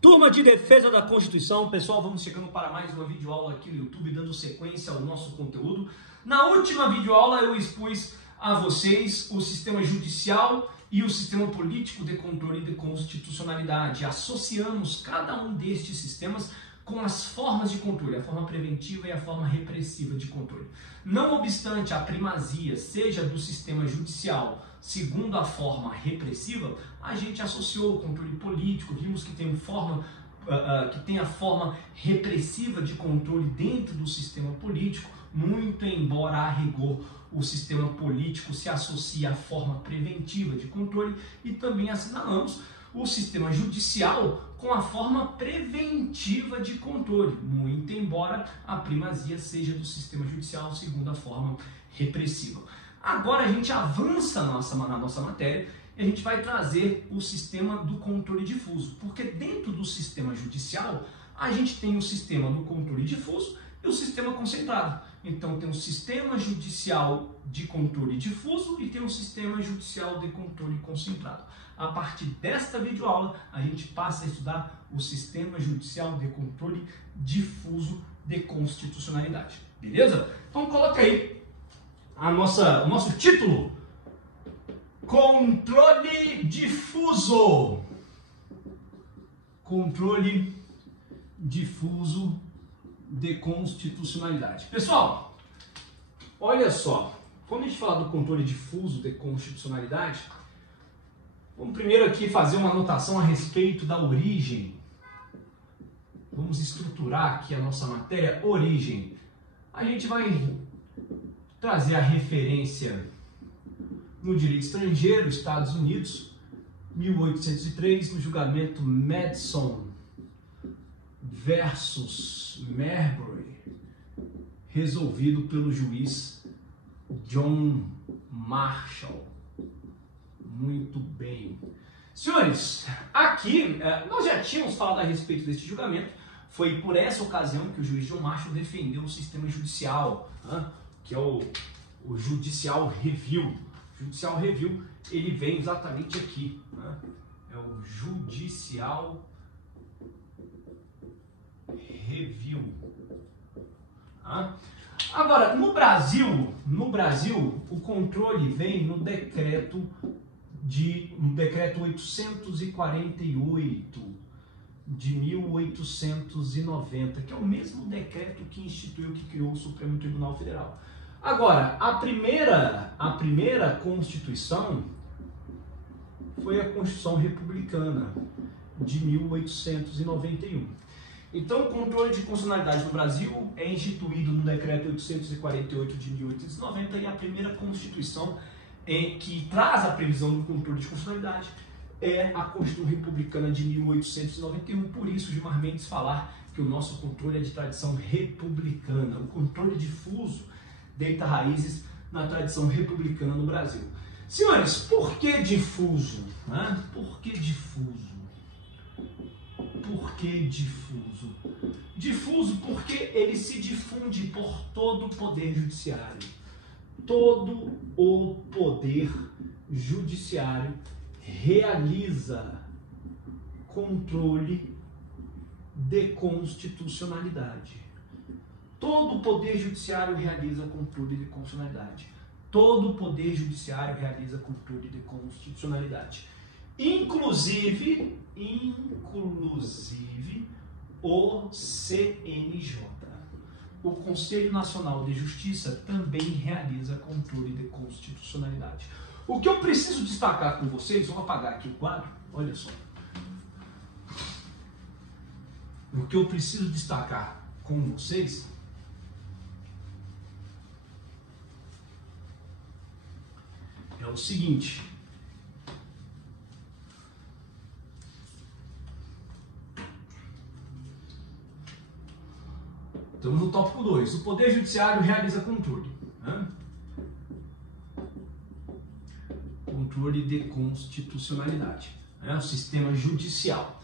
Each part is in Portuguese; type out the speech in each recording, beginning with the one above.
Turma de Defesa da Constituição, pessoal, vamos chegando para mais uma videoaula aqui no YouTube, dando sequência ao nosso conteúdo. Na última videoaula eu expus a vocês o sistema judicial e o sistema político de controle de constitucionalidade. Associamos cada um destes sistemas com as formas de controle, a forma preventiva e a forma repressiva de controle. Não obstante a primazia seja do sistema judicial segundo a forma repressiva, a gente associou o controle político, vimos que tem a forma repressiva de controle dentro do sistema político, muito embora a rigor o sistema político se associe à forma preventiva de controle, e também assinalamos o sistema judicial com a forma preventiva de controle, muito embora a primazia seja do sistema judicial segundo a forma repressiva. Agora a gente avança na nossa matéria e a gente vai trazer o sistema do controle difuso, porque dentro do sistema judicial a gente tem o sistema do controle difuso e o sistema concentrado. Então tem o sistema judicial de controle difuso e tem o sistema judicial de controle concentrado. A partir desta videoaula a gente passa a estudar o sistema judicial de controle difuso de constitucionalidade. Beleza? Então coloca aí o nosso título: Controle difuso. Controle difuso de constitucionalidade. Pessoal, olha só, quando a gente fala do controle difuso de constitucionalidade, vamos primeiro aqui fazer uma anotação a respeito da origem. Vamos estruturar aqui a nossa matéria origem. A gente vai trazer a referência no direito estrangeiro, Estados Unidos, 1803, no julgamento Madison versus Marbury, resolvido pelo juiz John Marshall. Muito bem. Senhores, aqui nós já tínhamos falado a respeito deste julgamento. Foi por essa ocasião que o juiz John Marshall defendeu o sistema judicial, que é o Judicial Review. O Judicial Review, ele vem exatamente aqui. É o Judicial Review. Agora, no Brasil, o controle vem no decreto 848 de 1890, que é o mesmo decreto que instituiu, que criou o Supremo Tribunal Federal. Agora, a primeira Constituição foi a Constituição Republicana de 1891. Então, o controle de constitucionalidade no Brasil é instituído no decreto 848 de 1890, e a primeira Constituição que traz a previsão do controle de constitucionalidade é a Constituição Republicana de 1891. Por isso, Gilmar Mendes falar que o nosso controle é de tradição republicana. O controle difuso deita raízes na tradição republicana no Brasil. Senhores, por que difuso? Por que difuso? Por que difuso? Difuso porque ele se difunde por todo o poder judiciário. Todo o poder judiciário realiza controle de constitucionalidade. Todo o poder judiciário realiza controle de constitucionalidade. Todo o poder judiciário realiza controle de constitucionalidade. Inclusive o CNJ. O Conselho Nacional de Justiça também realiza controle de constitucionalidade. O que eu preciso destacar com vocês, vou apagar aqui o quadro, olha só. O que eu preciso destacar com vocês é o seguinte. Estamos no tópico 2. O Poder Judiciário realiza controle. Controle de constitucionalidade. O sistema judicial.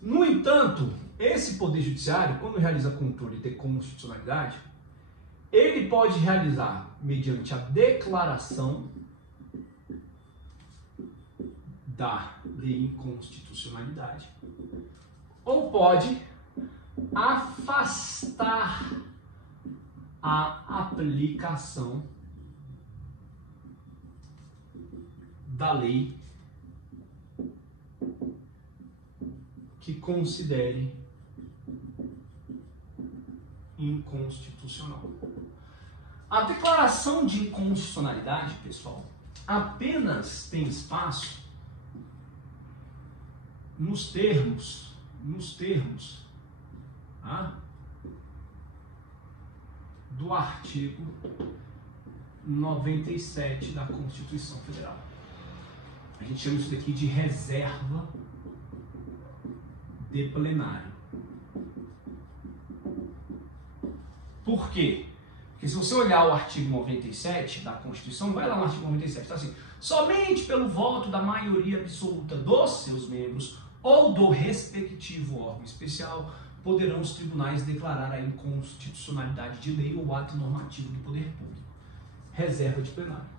No entanto, esse Poder Judiciário, quando realiza controle de constitucionalidade, ele pode realizar mediante a declaração da inconstitucionalidade ou pode afastar a aplicação da lei que considere inconstitucional. A declaração de inconstitucionalidade, pessoal, apenas tem espaço nos termos, tá? Do artigo 97 da Constituição Federal. A gente chama isso daqui de reserva de plenário. Por quê? Porque se você olhar o artigo 97 da Constituição, vai lá no artigo 97, está assim: somente pelo voto da maioria absoluta dos seus membros ou do respectivo órgão especial poderão os tribunais declarar a inconstitucionalidade de lei ou ato normativo do poder público. Reserva de plenário.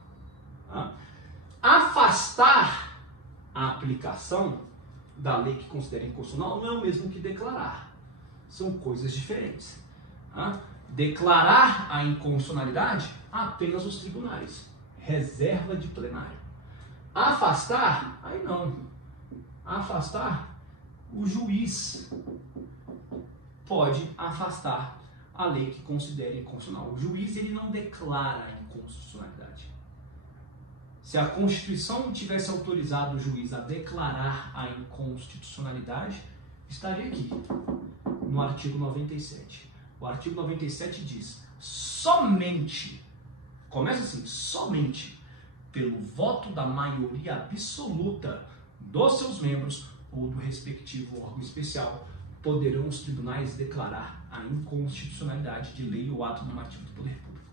Afastar a aplicação da lei que considera inconstitucional não é o mesmo que declarar. São coisas diferentes. Declarar a inconstitucionalidade apenas os tribunais. Reserva de plenário. Afastar, aí não. Afastar, o juiz pode afastar a lei que considere inconstitucional. O juiz, ele não declara a inconstitucionalidade. Se a Constituição tivesse autorizado o juiz a declarar a inconstitucionalidade, estaria aqui, no artigo 97. O artigo 97 diz: somente, começa assim, somente pelo voto da maioria absoluta dos seus membros ou do respectivo órgão especial poderão os tribunais declarar a inconstitucionalidade de lei ou ato normativo do poder público.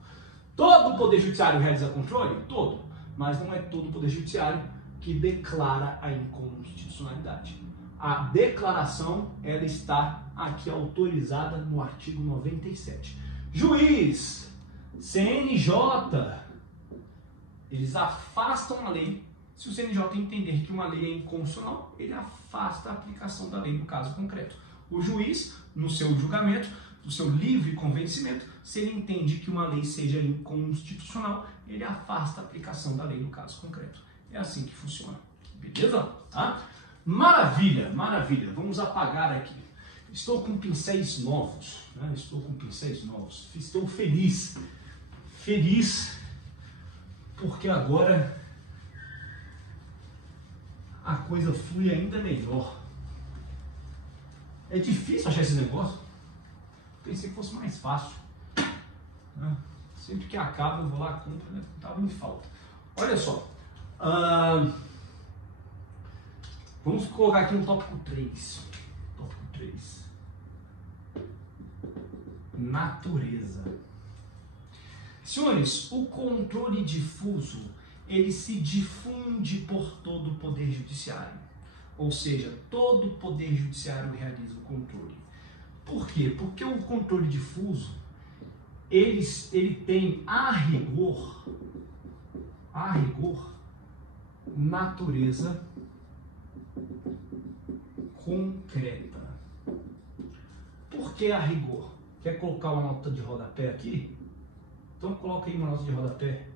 Todo o poder judiciário realiza controle? Todo. Mas não é todo o poder judiciário que declara a inconstitucionalidade. A declaração, ela está aqui autorizada no artigo 97. Juiz, CNJ, eles afastam a lei. Se o CNJ entender que uma lei é inconstitucional, ele afasta a aplicação da lei no caso concreto. O juiz, no seu julgamento, no seu livre convencimento, se ele entende que uma lei seja inconstitucional, ele afasta a aplicação da lei no caso concreto. É assim que funciona. Beleza? Tá? Maravilha, maravilha. Vamos apagar aqui. Estou com pincéis novos. Né? Estou feliz. Feliz porque agora a coisa flui ainda melhor. É difícil achar esse negócio. Pensei que fosse mais fácil. Sempre que acaba eu vou lá, compro, né? Tava em falta. Olha só. Vamos colocar aqui um tópico 3. Tópico 3. Natureza. Senhores, o controle difuso, ele se difunde por todo o poder judiciário. Ou seja, todo o poder judiciário realiza o controle. Por quê? Porque o controle difuso, ele tem a rigor, natureza concreta. Por que a rigor? Quer colocar uma nota de rodapé aqui? Então coloca aí uma nota de rodapé.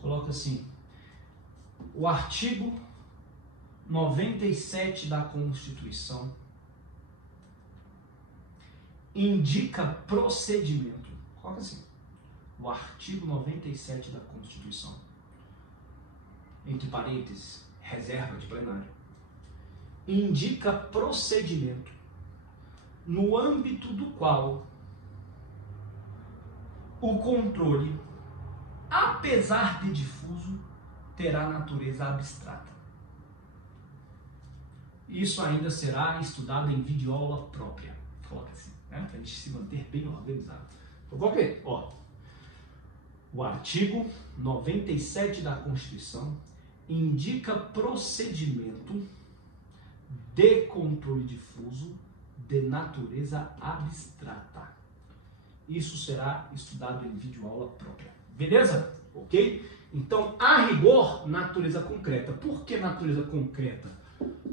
Coloca assim: o artigo 97 da Constituição indica procedimento. Coloca assim: o artigo 97 da Constituição, entre parênteses, reserva de plenário, indica procedimento no âmbito do qual o controle, apesar de difuso, terá natureza abstrata. Isso ainda será estudado em videoaula própria. Coloca assim, né? Para a gente se manter bem organizado. Então, coloca aí, ó. O artigo 97 da Constituição indica procedimento de controle difuso de natureza abstrata. Isso será estudado em videoaula própria. Beleza? Ok? Então, a rigor, natureza concreta. Por que natureza concreta?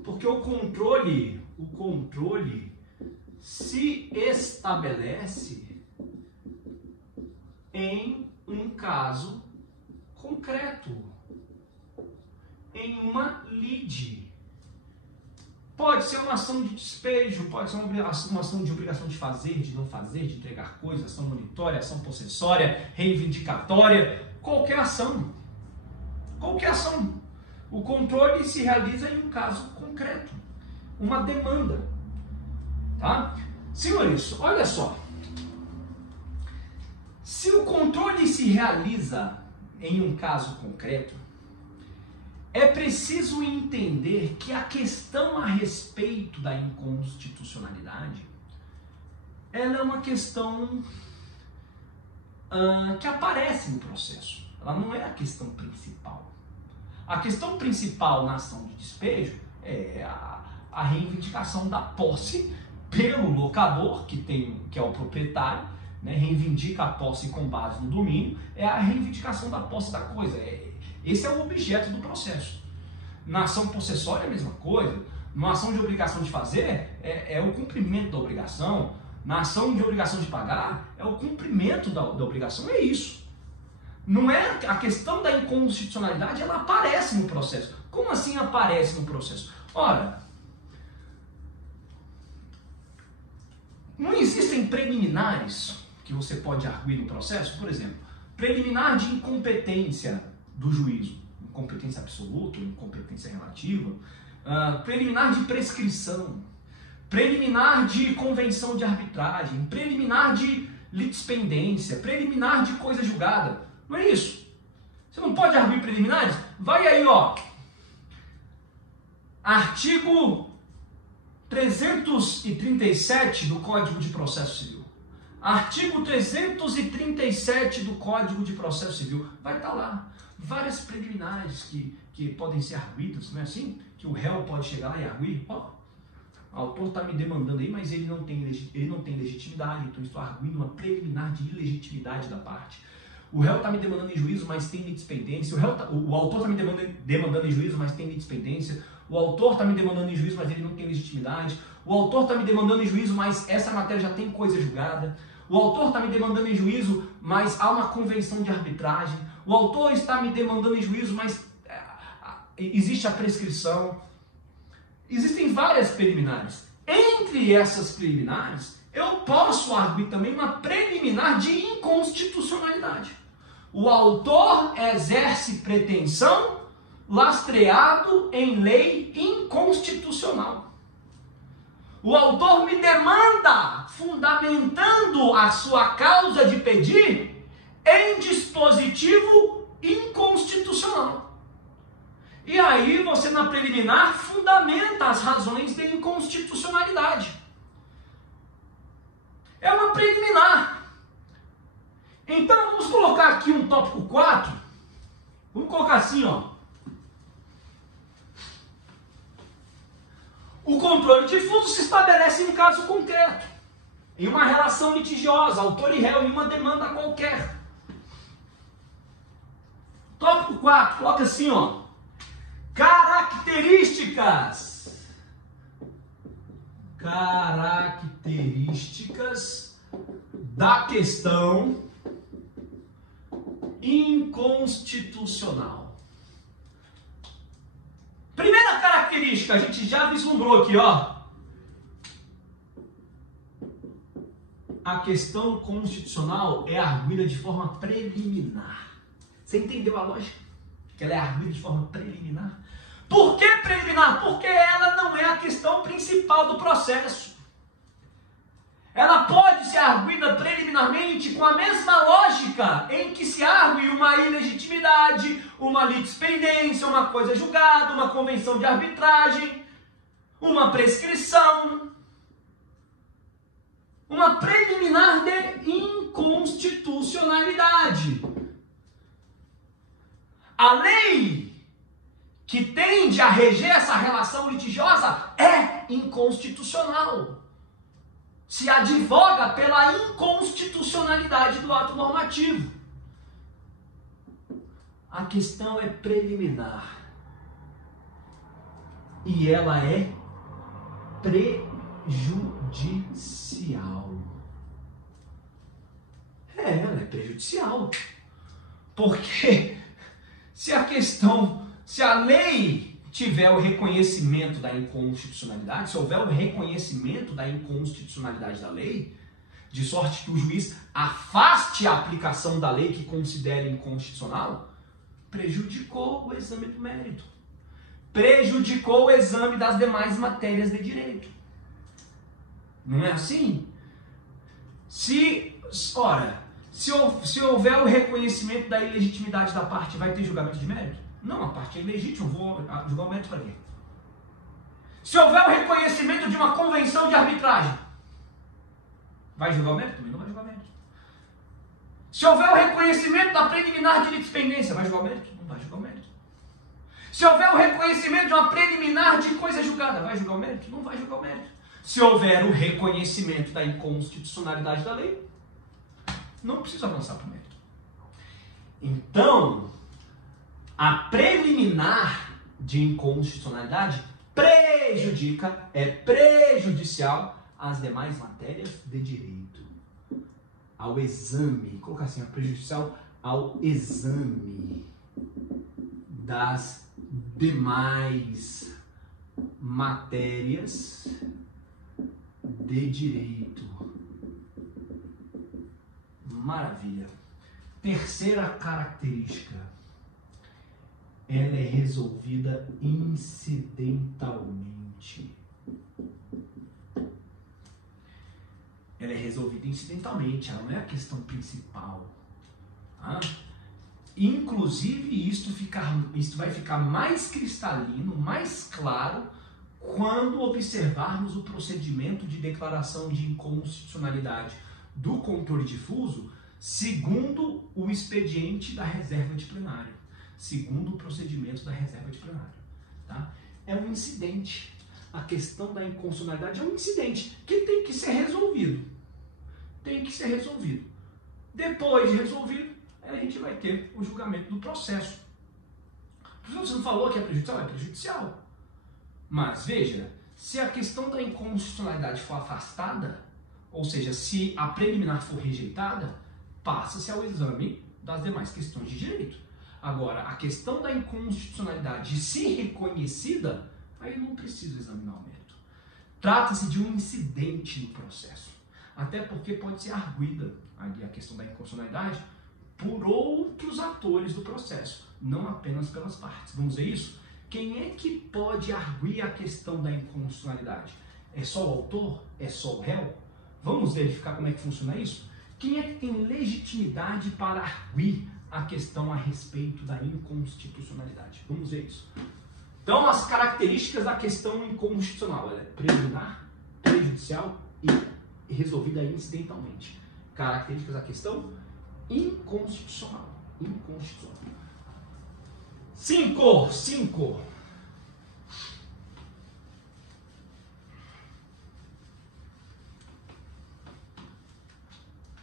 Porque o controle se estabelece em um caso concreto, em uma lide. Pode ser uma ação de despejo, pode ser uma ação de obrigação de fazer, de não fazer, de entregar coisas, ação monitória, ação possessória, reivindicatória, qualquer ação. Qualquer ação. O controle se realiza em um caso concreto, uma demanda. Tá? Senhores, olha só. Se o controle se realiza em um caso concreto, é preciso entender que a questão a respeito da inconstitucionalidade, ela é uma questão que aparece no processo. Ela não é a questão principal. A questão principal na ação de despejo é a reivindicação da posse pelo locador, que é o proprietário, né, reivindica a posse com base no domínio, é a reivindicação da posse da coisa. Esse é o objeto do processo. Na ação possessória é a mesma coisa. Na ação de obrigação de fazer é o cumprimento da obrigação. Na ação de obrigação de pagar é o cumprimento da obrigação. É isso. Não é a questão da inconstitucionalidade, ela aparece no processo. Como assim aparece no processo? Ora, não existem preliminares que você pode arguir no processo? Por exemplo, preliminar de incompetência do juízo, incompetência absoluta, incompetência relativa, preliminar de prescrição, preliminar de convenção de arbitragem, preliminar de litispendência, preliminar de coisa julgada. Não é isso? Você não pode arguir preliminares? Vai aí, ó. Artigo 337 do Código de Processo Civil. Artigo 337 do Código de Processo Civil. Vai estar lá. Várias preliminares que podem ser arguidas, não é assim? Que o réu pode chegar lá e arguir. Ó, o autor está me demandando aí, mas ele não tem legitimidade, então estou arguindo uma preliminar de ilegitimidade da parte. O réu está me demandando em juízo, mas tem litispendência. O autor está me demandando em juízo, mas tem litispendência. O autor está me demandando em juízo, mas ele não tem legitimidade. O autor está me demandando em juízo, mas essa matéria já tem coisa julgada. O autor está me demandando em juízo, mas há uma convenção de arbitragem. O autor está me demandando em juízo, mas existe a prescrição. Existem várias preliminares. Entre essas preliminares, eu posso arguir também uma preliminar de inconstitucionalidade. O autor exerce pretensão lastreado em lei inconstitucional. O autor me demanda, fundamentando a sua causa de pedir, em dispositivo inconstitucional. E aí você, na preliminar, fundamenta as razões de inconstitucionalidade. É uma preliminar. Então, vamos colocar aqui um tópico 4. Vamos colocar assim, ó. O controle difuso se estabelece em um caso concreto, em uma relação litigiosa, autor e réu, em uma demanda qualquer. Tópico 4, coloca assim, ó. Características da questão inconstitucional. Primeira característica, a gente já vislumbrou aqui, ó. A questão constitucional é arguida de forma preliminar. Você entendeu a lógica? Que ela é arguida de forma preliminar. Por que preliminar? Porque ela não é a questão principal do processo. Ela pode ser arguida preliminarmente com a mesma lógica em que se argue uma ilegitimidade, uma litispendência, uma coisa julgada, uma convenção de arbitragem, uma prescrição, uma preliminar de inconstitucionalidade. A lei que tende a reger essa relação litigiosa é inconstitucional. Se advoga pela inconstitucionalidade do ato normativo. A questão é preliminar. e ela é prejudicial. Ela é prejudicial. Porque se a lei tiver o reconhecimento da inconstitucionalidade, se houver o reconhecimento da inconstitucionalidade da lei, de sorte que o juiz afaste a aplicação da lei que considere inconstitucional, prejudicou o exame do mérito. Prejudicou o exame das demais matérias de direito. Não é assim? Se houver o reconhecimento da ilegitimidade da parte, vai ter julgamento de mérito? Não, a parte é ilegítima, eu vou julgar o mérito para quê? Se houver o reconhecimento de uma convenção de arbitragem, vai julgar o mérito? Também não vai julgar o mérito. Se houver o reconhecimento da preliminar de litispendência, vai julgar o mérito? Não vai julgar o mérito. Se houver o reconhecimento de uma preliminar de coisa julgada, vai julgar o mérito? Não vai julgar o mérito. Se houver o reconhecimento da inconstitucionalidade da lei, não precisa avançar para o mérito. Então, a preliminar de inconstitucionalidade prejudica, é prejudicial às demais matérias de direito. Ao exame, vou colocar assim, é prejudicial ao exame das demais matérias de direito. Maravilha. Terceira característica. Ela é resolvida incidentalmente. Ela é resolvida incidentalmente, ela não é a questão principal. Tá? Inclusive, isto vai ficar mais cristalino, mais claro, quando observarmos o procedimento de declaração de inconstitucionalidade do controle difuso, segundo o expediente da reserva de plenário, segundo o procedimento da reserva de plenário. Tá? É um incidente. A questão da inconstitucionalidade é um incidente que tem que ser resolvido. Tem que ser resolvido. Depois de resolvido, a gente vai ter o julgamento do processo. Você não falou que é prejudicial? É prejudicial. Mas veja, se a questão da inconstitucionalidade for afastada, ou seja, se a preliminar for rejeitada, passa-se ao exame das demais questões de direito. Agora, a questão da inconstitucionalidade se reconhecida, aí não precisa examinar o mérito. Trata-se de um incidente no processo. Até porque pode ser arguida a questão da inconstitucionalidade por outros atores do processo, não apenas pelas partes. Vamos ver isso? Quem é que pode arguir a questão da inconstitucionalidade? É só o autor? É só o réu? Vamos verificar como é que funciona isso? Quem é que tem legitimidade para arguir a questão a respeito da inconstitucionalidade? Vamos ver isso. Então, as características da questão inconstitucional. Ela é preliminar, prejudicial e resolvida incidentalmente. Características da questão inconstitucional. Inconstitucional. 5.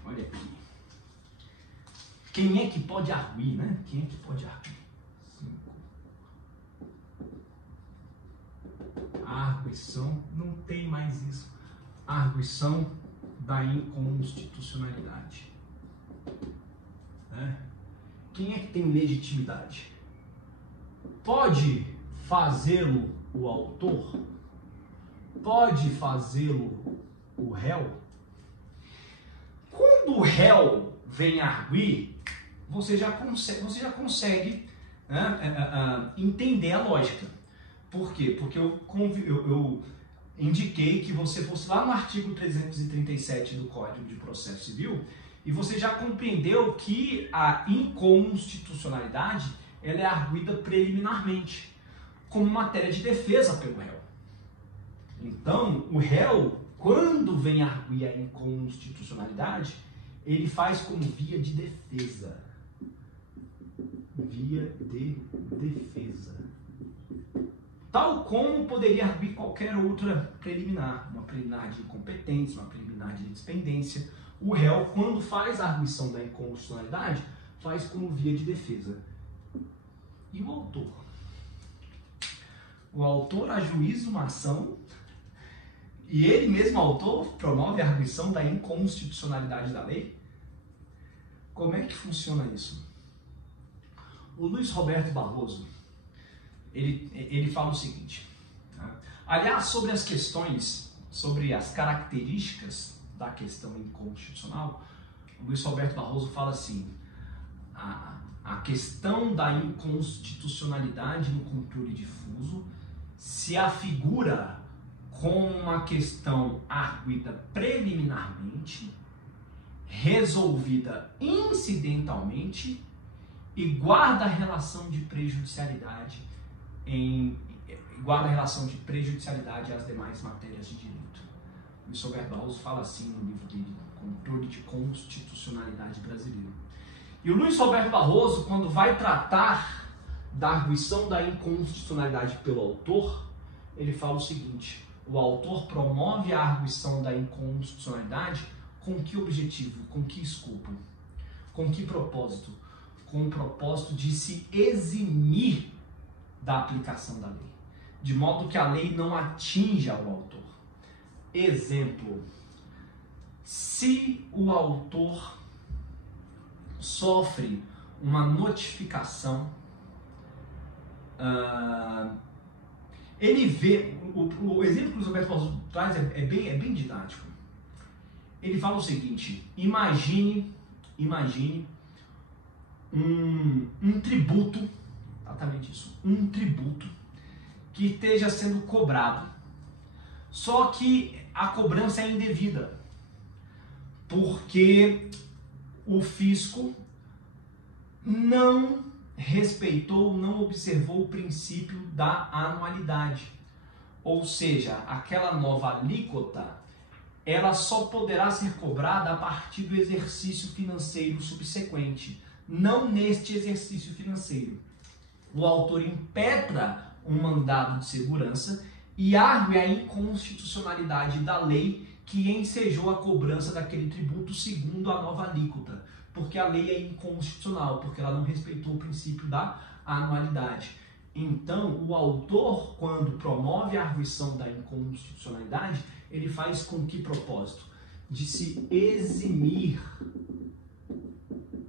Olha aqui. Quem é que pode arguir, né? Quem é que pode arguir? 5. A arguição, não tem mais isso. A arguição da inconstitucionalidade. Né? Quem é que tem legitimidade? Pode fazê-lo o autor? Pode fazê-lo o réu? Quando o réu vem arguir, você já consegue entender a lógica. Por quê? Porque eu indiquei que você fosse lá no artigo 337 do Código de Processo Civil e você já compreendeu que a inconstitucionalidade ela é arguida preliminarmente, como matéria de defesa pelo réu. Então, o réu, quando vem arguir a inconstitucionalidade, ele faz como via de defesa. Via de defesa. Tal como poderia arguir qualquer outra preliminar, uma preliminar de incompetência, uma preliminar de despendência. O réu, quando faz a arguição da inconstitucionalidade, faz como via de defesa. E o autor? o autor ajuiza uma ação e ele mesmo, autor, promove a arguição da inconstitucionalidade da lei? Como é que funciona isso? O Luiz Roberto Barroso, ele fala o seguinte, tá? Aliás, sobre as questões, sobre as características da questão inconstitucional, o Luiz Roberto Barroso fala assim, a questão da inconstitucionalidade no controle difuso se afigura como uma questão arguida preliminarmente, resolvida incidentalmente e guarda relação de prejudicialidade às demais matérias de direito. Luiz Roberto Barroso fala assim no livro dele, Controle de Constitucionalidade Brasileira. E o Luiz Roberto Barroso, quando vai tratar da arguição da inconstitucionalidade pelo autor, ele fala o seguinte: o autor promove a arguição da inconstitucionalidade com que objetivo, com que escopo, com que propósito? Com o propósito de se eximir da aplicação da lei, de modo que a lei não atinja o autor. Exemplo, se o autor sofre uma notificação, ele vê, o exemplo que o Roberto Barroso traz é bem didático. Ele fala o seguinte: imagine um tributo, exatamente isso, um tributo que esteja sendo cobrado, só que a cobrança é indevida, porque o fisco não respeitou, não observou o princípio da anualidade. Ou seja, aquela nova alíquota, ela só poderá ser cobrada a partir do exercício financeiro subsequente, não neste exercício financeiro. O autor impetra um mandado de segurança e argue a inconstitucionalidade da lei que ensejou a cobrança daquele tributo segundo a nova alíquota, porque a lei é inconstitucional, porque ela não respeitou o princípio da anualidade. Então, o autor, quando promove a arguição da inconstitucionalidade, ele faz com que propósito? De se eximir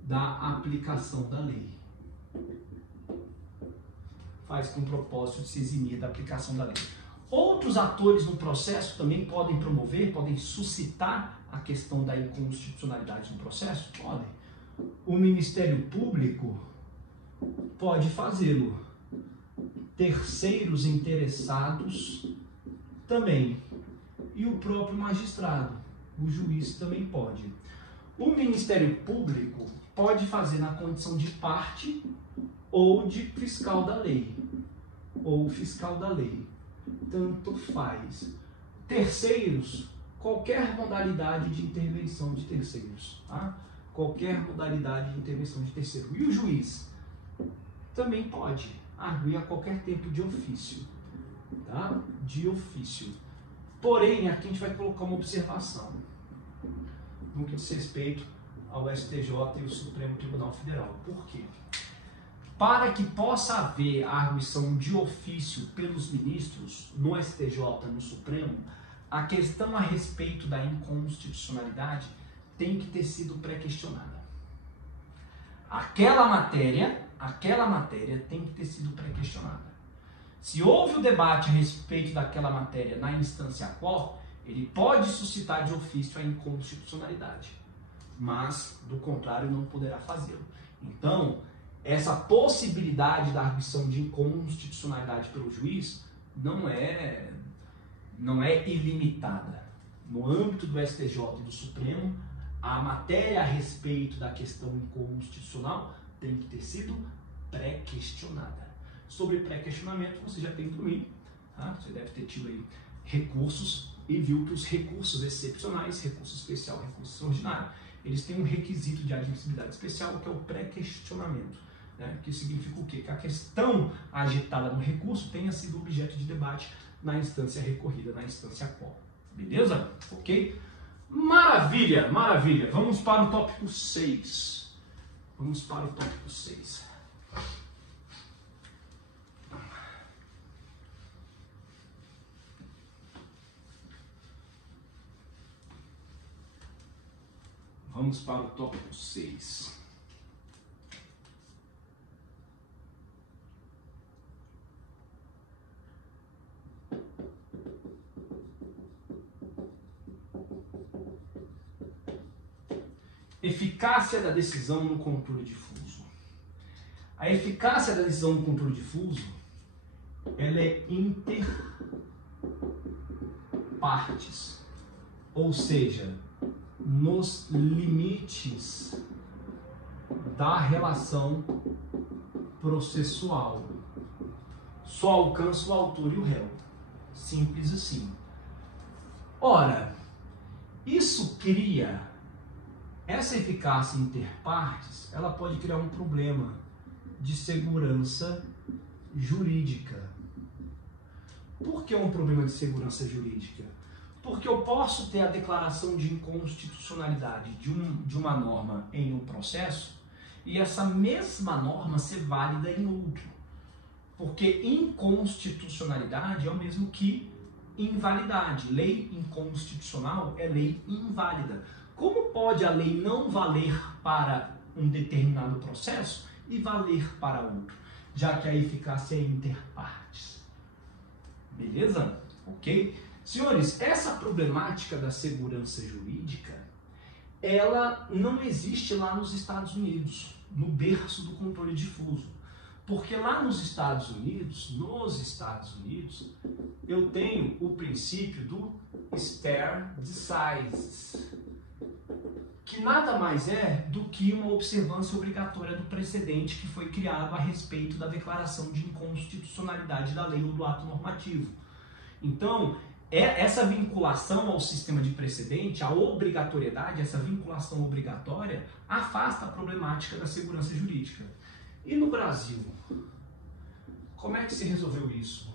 da aplicação da lei. Faz com o propósito de se eximir da aplicação da lei. Outros atores no processo também podem promover, podem suscitar a questão da inconstitucionalidade no processo? Podem. O Ministério Público pode fazê-lo. Terceiros interessados também. E o próprio magistrado, o juiz também pode. O Ministério Público pode fazer na condição de parte ou de fiscal da lei. Ou fiscal da lei. Tanto faz. Terceiros, qualquer modalidade de intervenção de terceiros. Tá? Qualquer modalidade de intervenção de terceiro. E o juiz também pode arguir a qualquer tempo de ofício. Tá? De ofício. Porém, aqui a gente vai colocar uma observação no que diz respeito ao STJ e o Supremo Tribunal Federal. Por quê? Para que possa haver a arguição de ofício pelos ministros no STJ, no Supremo, a questão a respeito da inconstitucionalidade tem que ter sido pré-questionada. Aquela matéria tem que ter sido pré-questionada. Se houve o debate a respeito daquela matéria na instância quor, ele pode suscitar de ofício a inconstitucionalidade, mas, do contrário, não poderá fazê-lo. Então, essa possibilidade da arguição de inconstitucionalidade pelo juiz não é ilimitada. No âmbito do STJ e do Supremo, a matéria a respeito da questão inconstitucional tem que ter sido pré-questionada. Sobre pré-questionamento, você já tem por mim, tá? Você deve ter tido aí recursos e viu que os recursos excepcionais, recurso especial, recurso extraordinário, eles têm um requisito de admissibilidade especial, que é o pré-questionamento, né? Que significa o quê? Que a questão agitada no recurso tenha sido objeto de debate na instância recorrida, na instância quor. Beleza? Ok? Maravilha, maravilha. Vamos para o tópico 6. Vamos para o tópico 6. Vamos para o tópico 6. Eficácia da decisão no controle difuso. A eficácia da decisão no controle difuso, ela é interpartes, ou seja, nos limites da relação processual. Só alcança o autor e o réu. Simples assim. Ora, isso cria, essa eficácia interpartes, ela pode criar um problema de segurança jurídica. Por que um problema de segurança jurídica? Porque eu posso ter a declaração de inconstitucionalidade de uma norma em um processo e essa mesma norma ser válida em outro. Porque inconstitucionalidade é o mesmo que invalidade. Lei inconstitucional é lei inválida. Como pode a lei não valer para um determinado processo e valer para outro, já que a eficácia é interpartes? Beleza? Ok. Senhores, essa problemática da segurança jurídica, ela não existe lá nos Estados Unidos, no berço do controle difuso. Porque lá nos Estados Unidos, eu tenho o princípio do stare decisis, que nada mais é do que uma observância obrigatória do precedente que foi criado a respeito da declaração de inconstitucionalidade da lei ou do ato normativo. Então, essa vinculação ao sistema de precedente, a obrigatoriedade, essa vinculação obrigatória, afasta a problemática da segurança jurídica. E no Brasil, como é que se resolveu isso?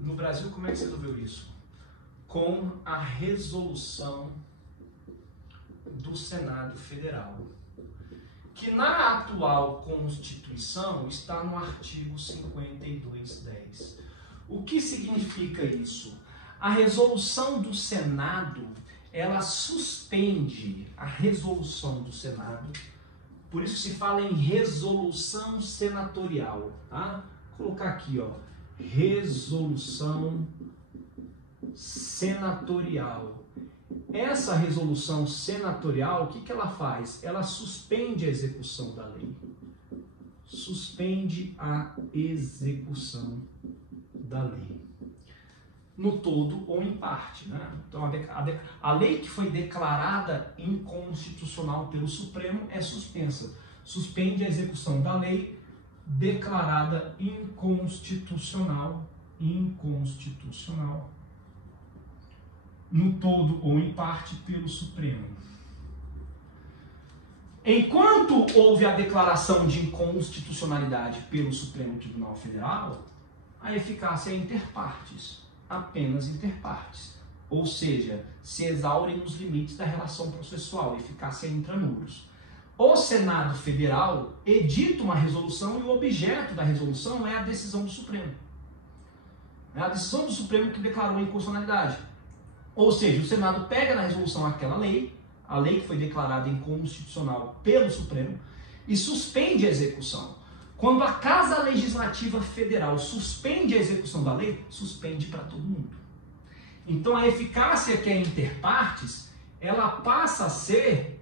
No Brasil, como é que se resolveu isso? Com a resolução do Senado Federal, que na atual Constituição está no artigo 52.10. O que significa isso? A resolução do Senado, ela suspende a resolução do Senado, por isso se fala em resolução senatorial, tá? Vou colocar aqui, ó, resolução senatorial. Essa resolução senatorial, o que que ela faz? Ela suspende a execução da lei. Suspende a execução da lei. No todo ou em parte, né? Então, a lei que foi declarada inconstitucional pelo Supremo é suspensa. Suspende a execução da lei declarada inconstitucional, no todo ou em parte pelo Supremo. Enquanto houve a declaração de inconstitucionalidade pelo Supremo Tribunal Federal, a eficácia é interpartes, apenas interpartes. Ou seja, se exaurem os limites da relação processual, eficácia intramuros. O Senado Federal edita uma resolução e o objeto da resolução é a decisão do Supremo. É a decisão do Supremo que declarou a inconstitucionalidade. Ou seja, o Senado pega na resolução aquela lei, a lei que foi declarada inconstitucional pelo Supremo, e suspende a execução. Quando a Casa Legislativa Federal suspende a execução da lei, suspende para todo mundo. Então a eficácia que é interpartes, ela passa a ser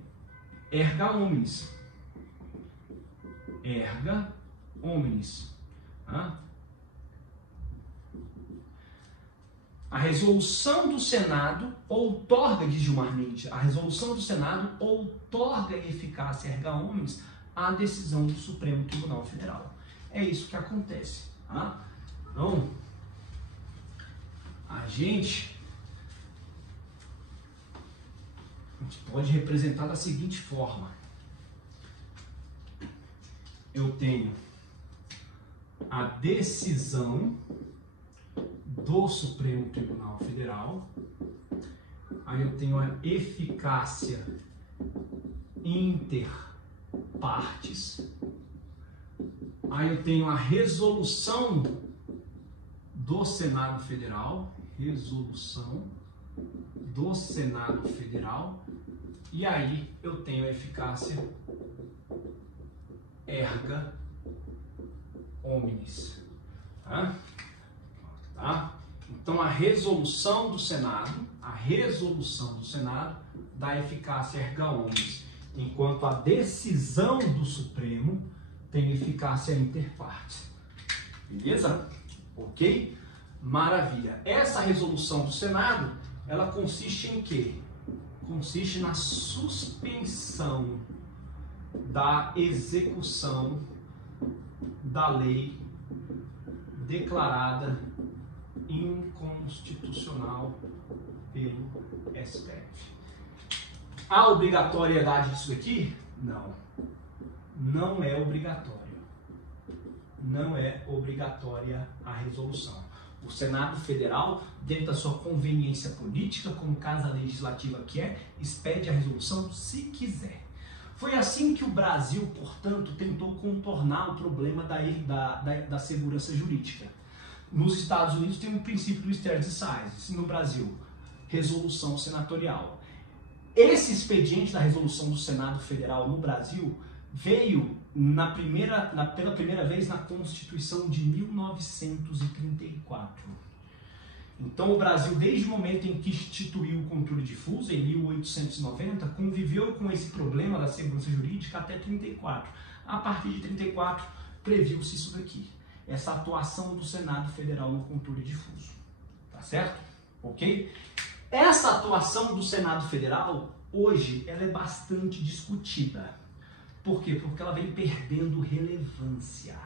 erga omnes. Erga omnes. A resolução do Senado outorga, diz Gilmar Mendes, a resolução do Senado outorga eficácia erga omnes à decisão do Supremo Tribunal Federal. É isso que acontece. Tá? Então, a gente pode representar da seguinte forma. Eu tenho a decisão do Supremo Tribunal Federal, aí eu tenho a eficácia interpartes, aí eu tenho a resolução do Senado Federal, E aí eu tenho a eficácia erga omnes. Tá? Então a resolução do Senado dá eficácia erga omnes, enquanto a decisão do Supremo tem eficácia inter partes. Beleza? Ok? Maravilha. Essa resolução do Senado, ela consiste em quê? Consiste na suspensão da execução da lei declarada inconstitucional pelo STF. A obrigatoriedade disso aqui? Não. Não é obrigatório. Não é obrigatória a resolução. O Senado Federal, dentro da sua conveniência política, como casa legislativa que é, expede a resolução se quiser. Foi assim que o Brasil, portanto, tentou contornar o problema da segurança jurídica. Nos Estados Unidos tem um princípio do stare decisis, no Brasil, resolução senatorial. Esse expediente da resolução do Senado Federal no Brasil veio pela primeira vez na Constituição de 1934. Então o Brasil, desde o momento em que instituiu o controle difuso, em 1890, conviveu com esse problema da segurança jurídica até 34. A partir de 34, previu-se isso daqui, essa atuação do Senado Federal no controle difuso. Tá certo? Ok? Essa atuação do Senado Federal, hoje, ela é bastante discutida. Por quê? Porque ela vem perdendo relevância.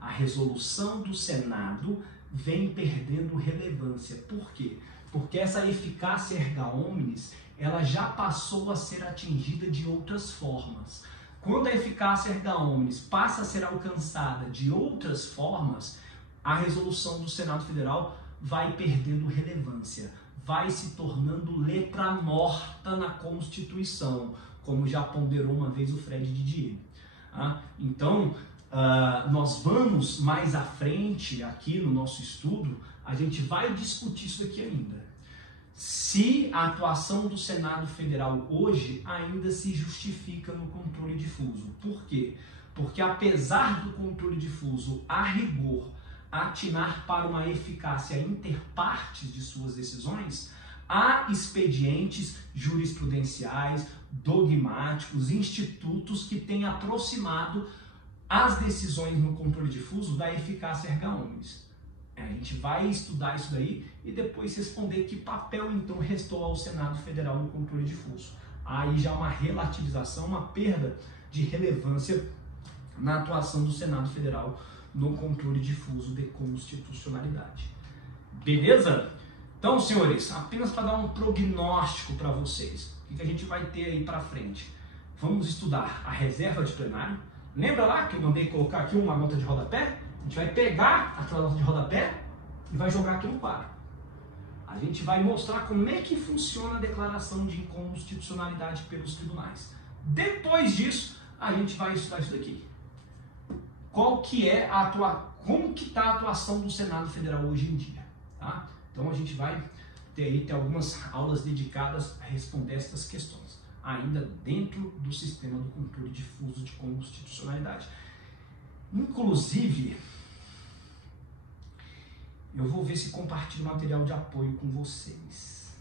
A resolução do Senado vem perdendo relevância. Por quê? Porque essa eficácia erga omnes, ela já passou a ser atingida de outras formas. Quando a eficácia erga omnes passa a ser alcançada de outras formas, a resolução do Senado Federal vai perdendo relevância, vai se tornando letra morta na Constituição, como já ponderou uma vez o Fred Didier. Então, nós vamos mais à frente aqui no nosso estudo, a gente vai discutir isso aqui ainda. Se a atuação do Senado Federal hoje ainda se justifica no controle difuso. Por quê? Porque apesar do controle difuso, a rigor, atinar para uma eficácia inter partes de suas decisões, há expedientes jurisprudenciais, dogmáticos, institutos que têm aproximado as decisões no controle difuso da eficácia erga omnes. A gente vai estudar isso daí e depois responder que papel então restou ao Senado Federal no controle difuso. Aí já uma relativização, uma perda de relevância na atuação do Senado Federal no controle difuso de constitucionalidade. Beleza? Então, senhores, apenas para dar um prognóstico para vocês, o que a gente vai ter aí para frente? Vamos estudar a reserva de plenário. Lembra lá que eu mandei colocar aqui uma nota de rodapé? A gente vai pegar aquela nota de rodapé e vai jogar aqui no quadro. A gente vai mostrar como é que funciona a declaração de inconstitucionalidade pelos tribunais. Depois disso, a gente vai estudar isso daqui. Como que está a atuação do Senado Federal hoje em dia, tá? Então a gente vai ter algumas aulas dedicadas a responder essas questões, ainda dentro do sistema do controle difuso de constitucionalidade. Inclusive, eu vou ver se compartilho material de apoio com vocês.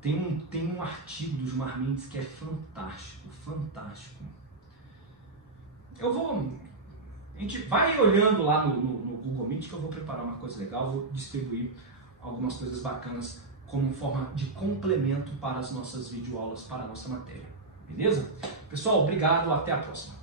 Tem um artigo do Gilmar Mendes que é fantástico, fantástico. A gente vai olhando lá no Google Meet que eu vou preparar uma coisa legal, vou distribuir algumas coisas bacanas como forma de complemento para as nossas videoaulas, para a nossa matéria. Beleza? Pessoal, obrigado, até a próxima.